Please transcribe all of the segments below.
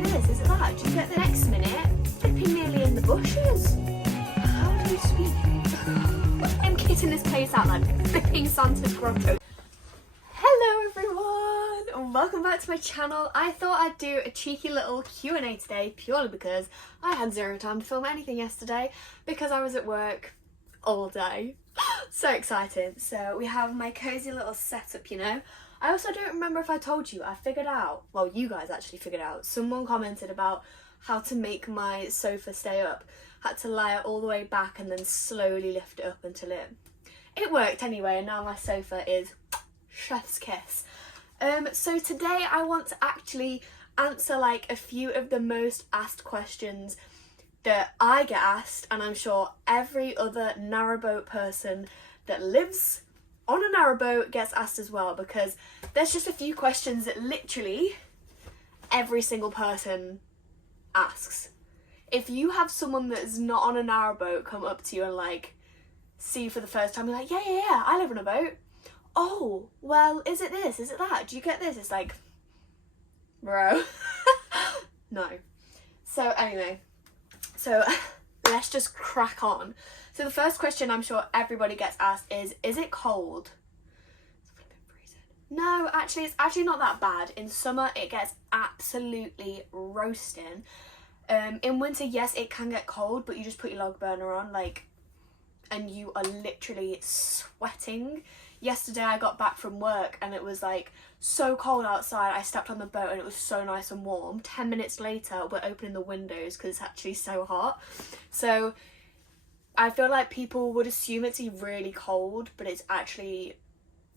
it this? Is it that? Do you get the next minute flipping nearly in the bushes? How do you speak? I'm kitting this place out like flipping Santa's grotto. Hello everyone and welcome back to my channel. I thought I'd do a cheeky little Q&A today purely because I had zero time to film anything yesterday because I was at work all day. So exciting. So we have my cozy little setup, you know. I also don't remember if I told you, I figured out, well you guys actually figured out, someone commented about how to make my sofa stay up. Had to lie it all the way back and then slowly lift it up until it worked anyway, and now my sofa is chef's kiss. So today I want to actually answer like a few of the most asked questions that I get asked, and I'm sure every other narrowboat person that lives on a narrowboat gets asked as well, because there's just a few questions that literally every single person asks. If you have someone that's not on a narrowboat come up to you and like see you for the first time, you're like, yeah, I live on a boat. Oh, well, is it this? Is it that? Do you get this? It's like, bro, no. So anyway, so let's just crack on. So the first question I'm sure everybody gets asked is it cold? It's flipping freezing. No, actually, it's actually not that bad. In summer, it gets absolutely roasting. In winter, yes, it can get cold, but you just put your log burner on, like, and you are literally sweating. Yesterday, I got back from work and it was like so cold outside. I stepped on the boat and it was so nice and warm. 10 minutes later, we're opening the windows because it's actually so hot. So I feel like people would assume it's really cold, but it's actually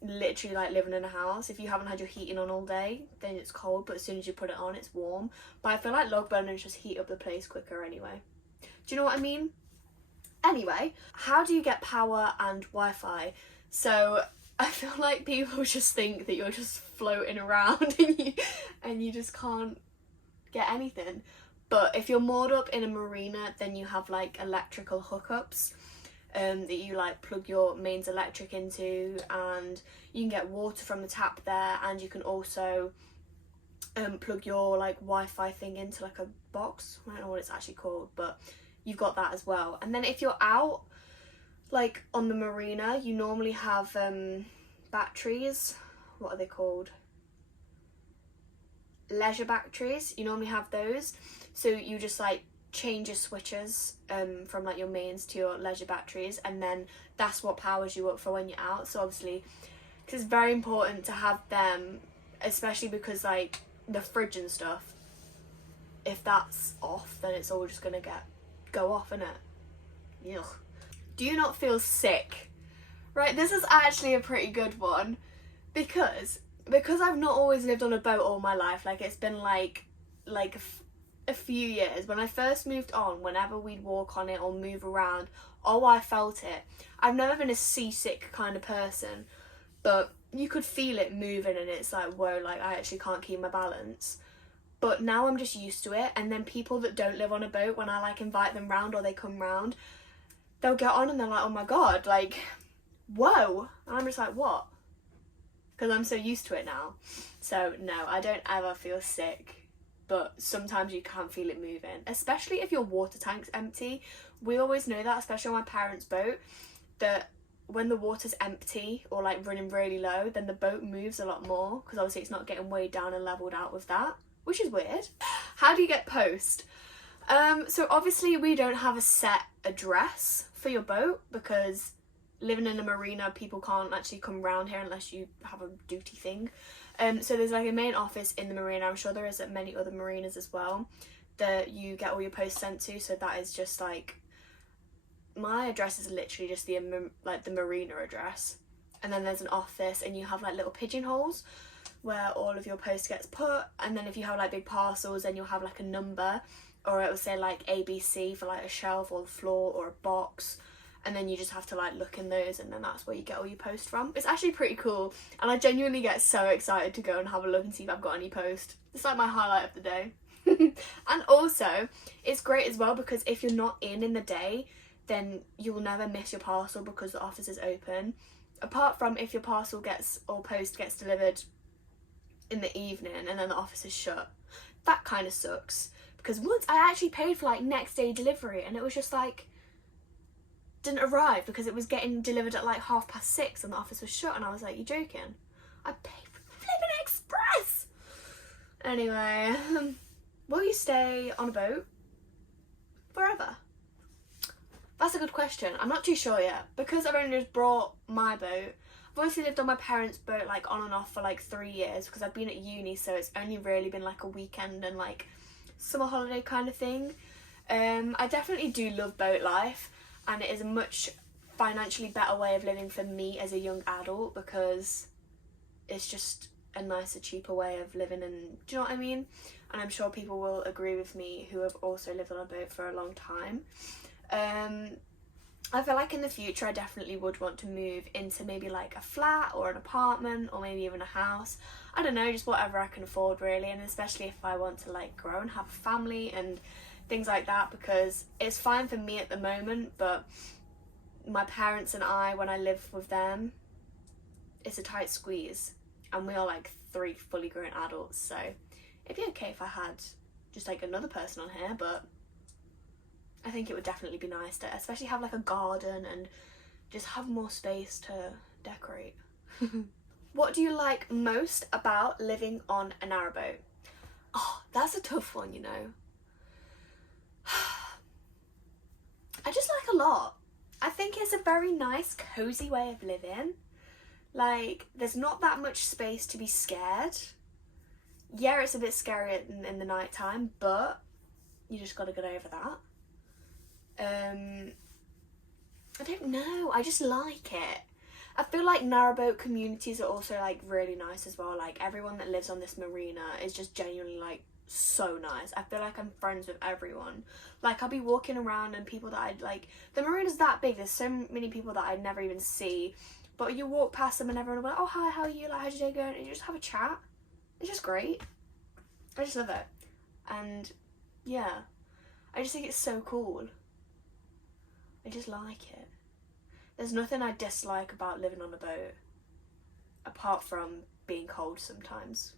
literally like living in a house. If you haven't had your heating on all day, then it's cold, but as soon as you put it on, it's warm. But I feel like log burners just heat up the place quicker anyway. Do you know what I mean? Anyway, how do you get power and Wi-Fi? So I feel like people just think that you're just floating around and you just can't get anything. But if you're moored up in a marina, then you have like electrical hookups that you like plug your mains electric into, and you can get water from the tap there, and you can also plug your like Wi-Fi thing into like a box. I don't know what it's actually called, but you've got that as well. And then if you're out like on the marina, you normally have batteries. What are they called? Leisure batteries. You normally have those, so you just like change your switches from like your mains to your leisure batteries, and then that's what powers you up for when you're out. So obviously, because it's very important to have them, especially because like the fridge and stuff, if that's off, then it's all just gonna go off, innit? Yuck. Do you not feel sick? Right, this is actually a pretty good one, because I've not always lived on a boat all my life. Like, it's been like a few years. When I first moved on, whenever we'd walk on it or move around, oh, I felt it. I've never been a seasick kind of person, but you could feel it moving and it's like, whoa, like I actually can't keep my balance. But now I'm just used to it. And then people that don't live on a boat, when I like invite them round or they come round, they'll get on and they're like, oh my god, like, whoa. And I'm just like, what? Because I'm so used to it now. So no, I don't ever feel sick, but sometimes you can feel it moving, especially if your water tank's empty. We always know that, especially on my parents' boat, that when the water's empty or like running really low, then the boat moves a lot more, because obviously it's not getting weighed down and leveled out with that, which is weird. How do you get post? So obviously we don't have a set address for your boat, because living in a marina, people can't actually come round here unless you have a duty thing. So there's like a main office in the marina. I'm sure there is at many other marinas as well, that you get all your posts sent to. So that is just like, my address is literally just the marina address. And then there's an office, and you have like little pigeonholes where all of your post gets put. And then if you have like big parcels, then you'll have like a number, or it will say like ABC for like a shelf or the floor or a box. And then you just have to like look in those, and then that's where you get all your post from. It's actually pretty cool, and I genuinely get so excited to go and have a look and see if I've got any post. It's like my highlight of the day. And also it's great as well, because if you're not in the day, then you'll never miss your parcel because the office is open, apart from if your parcel gets or post gets delivered in the evening and then the office is shut. that kind of sucks. Because once I actually paid for like next day delivery and it was just like, didn't arrive because it was getting delivered at like 6:30 and the office was shut, and I was like, you joking? I paid for flipping express! Anyway, will you stay on a boat forever? That's a good question. I'm not too sure yet, because I've only just brought my boat. I've obviously lived on my parents' boat like on and off for like 3 years because I've been at uni, so it's only really been like a weekend and like summer holiday kind of thing. I definitely do love boat life, and it is a much financially better way of living for me as a young adult because it's just a nicer, cheaper way of living, and do you know what I mean? And I'm sure people will agree with me who have also lived on a boat for a long time. I feel like in the future I definitely would want to move into maybe like a flat or an apartment or maybe even a house. I don't know, just whatever I can afford really, and especially if I want to like grow and have a family and things like that, because it's fine for me at the moment, but my parents and I, when I live with them, it's a tight squeeze, and we are like 3 fully grown adults, so it'd be okay if I had just like another person on here, but I think it would definitely be nice to especially have like a garden and just have more space to decorate. What do you like most about living on a narrowboat? Oh, that's a tough one, you know. I just like a lot. I think it's a very nice, cozy way of living. Like, there's not that much space to be scared. Yeah, it's a bit scary in the night time, but you just gotta get over that. I don't know, I just like it. I feel like narrowboat communities are also like really nice as well. Like, everyone that lives on this marina is just genuinely like so nice. I feel like I'm friends with everyone. Like, I'll be walking around and people that I'd like, the marina's that big, there's so many people that I'd never even see, but you walk past them and everyone will be like, oh hi, how are you, like how's your day going, and you just have a chat. It's just great. I just love it. And yeah, I just think it's so cool. I just like it. There's nothing I dislike about living on a boat, apart from being cold sometimes.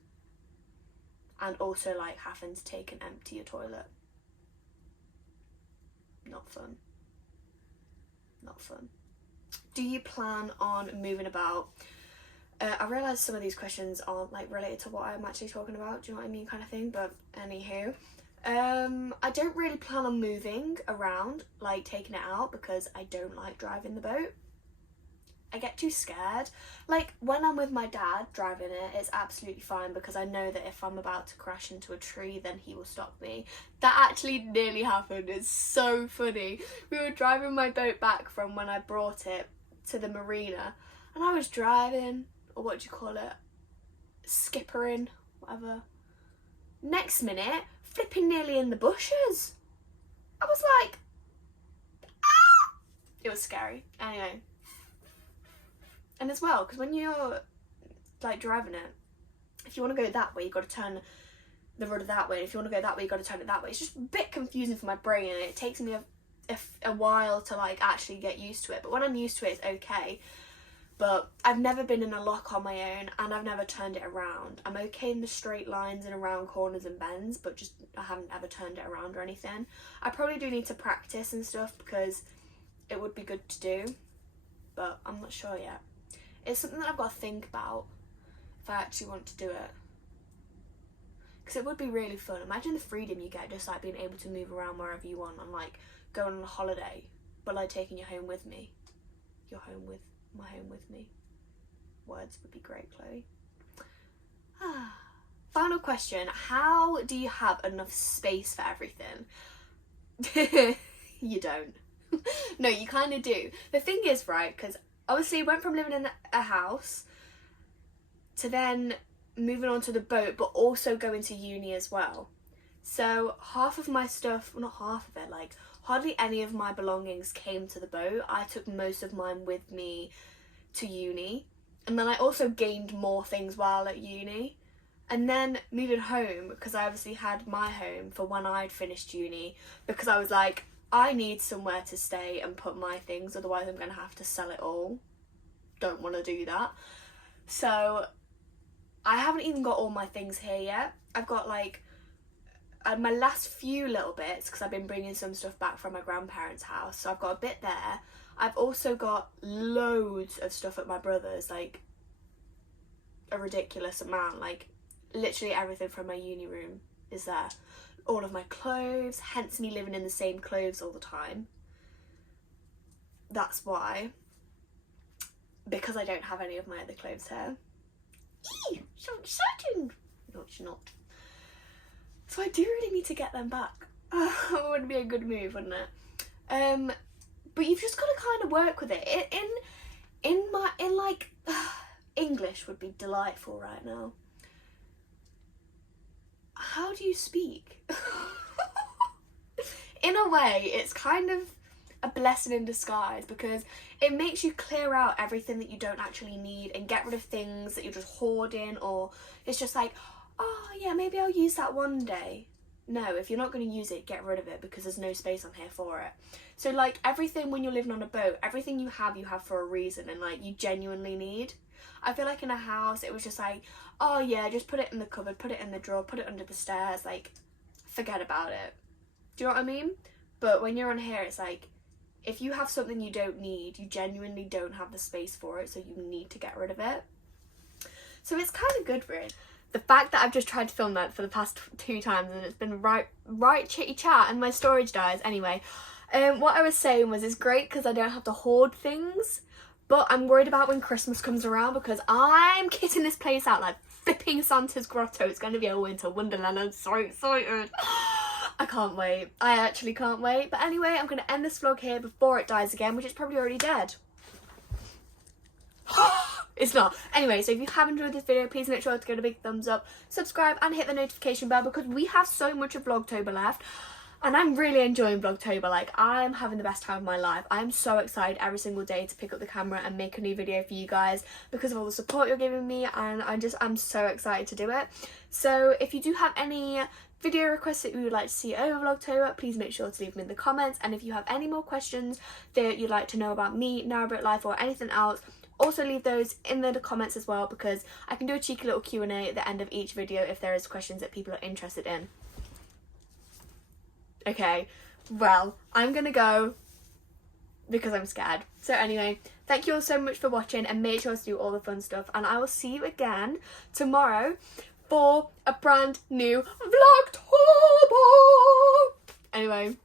And also like having to take and empty your toilet. Not fun. Not fun. Do you plan on moving about? I realise some of these questions aren't like related to what I'm actually talking about, do you know what I mean, kind of thing, but anywho. I don't really plan on moving around, like taking it out, because I don't like driving the boat. I get too scared. Like, when I'm with my dad driving it, it's absolutely fine because I know that if I'm about to crash into a tree, then he will stop me. That actually nearly happened. It's so funny. We were driving my boat back from when I brought it to the marina, and I was driving, or what do you call it? Skippering, whatever. Next minute, flipping nearly in the bushes. I was like, ah! It was scary. Anyway. And as well, because when you're like driving it, if you want to go that way, you've got to turn the rudder that way. If you want to go that way, you've got to turn it that way. It's just a bit confusing for my brain, and it takes me a while to like actually get used to it. But when I'm used to it, it's okay. But I've never been in a lock on my own, and I've never turned it around. I'm okay in the straight lines and around corners and bends, but just I haven't ever turned it around or anything. I probably do need to practice and stuff because it would be good to do, but I'm not sure yet. It's something that I've got to think about if I actually want to do it. Because it would be really fun. Imagine the freedom you get just like being able to move around wherever you want and like going on a holiday, but like taking your home with me. Your home with my home with me. Words would be great, Chloe. Final question. How do you have enough space for everything? You don't. No, you kind of do. The thing is, right, because obviously I went from living in a house to then moving on to the boat, but also going to uni as well. So half of my stuff, well, not half of it, like hardly any of my belongings came to the boat. I took most of mine with me to uni, and then I also gained more things while at uni. And then moving home, because I obviously had my home for when I'd finished uni, because I was like, I need somewhere to stay and put my things, otherwise I'm going to have to sell it all. Don't want to do that. So I haven't even got all my things here yet. I've got like my last few little bits, because I've been bringing some stuff back from my grandparents' house, so I've got a bit there. I've also got loads of stuff at my brother's, like a ridiculous amount, like literally everything from my uni room is there. All of my clothes, hence me living in the same clothes all the time. That's why. Because I don't have any of my other clothes here. Eee! So exciting! No, it's not. So I do really need to get them back. It would be a good move, wouldn't it? But you've just got to kind of work with it. In like English would be delightful right now. How do you speak? In a way, it's kind of a blessing in disguise, because it makes you clear out everything that you don't actually need and get rid of things that you're just hoarding, or it's just like, oh yeah, maybe I'll use that one day. No, if you're not going to use it, get rid of it, because there's no space on here for it. So like everything when you're living on a boat, everything you have for a reason, and like you genuinely need. I feel like in a house it was just like, oh yeah, just put it in the cupboard, put it in the drawer, put it under the stairs, like forget about it. Do you know what I mean? But when you're on here, it's like, if you have something you don't need, you genuinely don't have the space for it, so you need to get rid of it. So it's kind of good, really. The fact that I've just tried to film that for the past 2 times and it's been right chitty chat and my storage dies. Anyway, what I was saying was it's great because I don't have to hoard things, but I'm worried about when Christmas comes around, because I'm kitting this place out like flipping Santa's grotto. It's going to be a winter wonderland. I'm so excited. I can't wait. I actually can't wait. But anyway, I'm going to end this vlog here before it dies again, which is probably already dead. It's not. Anyway, so if you have enjoyed this video, please make sure to give it a big thumbs up, subscribe and hit the notification bell, because we have so much of Vlogtober left and I'm really enjoying Vlogtober. Like, I'm having the best time of my life. I'm so excited every single day to pick up the camera and make a new video for you guys because of all the support you're giving me, and I'm so excited to do it. So if you do have any video requests that you would like to see over Vlogtober, please make sure to leave them in the comments. And if you have any more questions that you'd like to know about me, Narrowboat life or anything else, also leave those in the comments as well, because I can do a cheeky little Q&A at the end of each video if there is questions that people are interested in. Okay, well, I'm gonna go because I'm scared. So anyway, thank you all so much for watching, and make sure to do all the fun stuff, and I will see you again tomorrow for a brand new Vlogtober. Anyway,